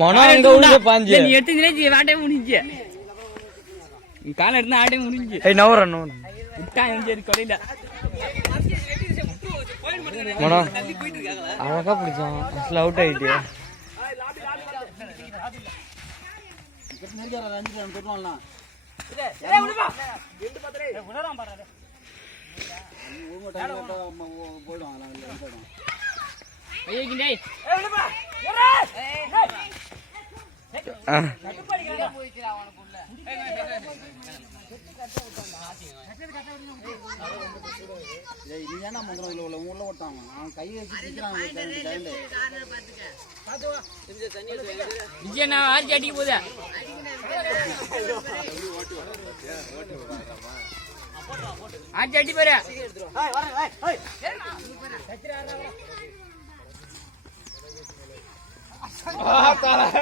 மனம் அங்க உள்ள பாஞ்சு. நீ எடுத்து நினைச்சு ஆட்டே முடிஞ்சு. நீ காலை எடுத்து ஆட்டே முடிஞ்சு. ஏய் நவர நவர விட்டா எங்க கொலையில. மனம் அழகா பிடிச்சான். அசல் அவுட் ஆயிட்டியா. ஐயோக்கிண்டே ஆ. நீ உள்ள உள்ள ஓட்டான் அவன் கை வச்சு நான் ஆர்ச்சி அடிக்க போதா ஆர்ச்சி அடி હા તારા.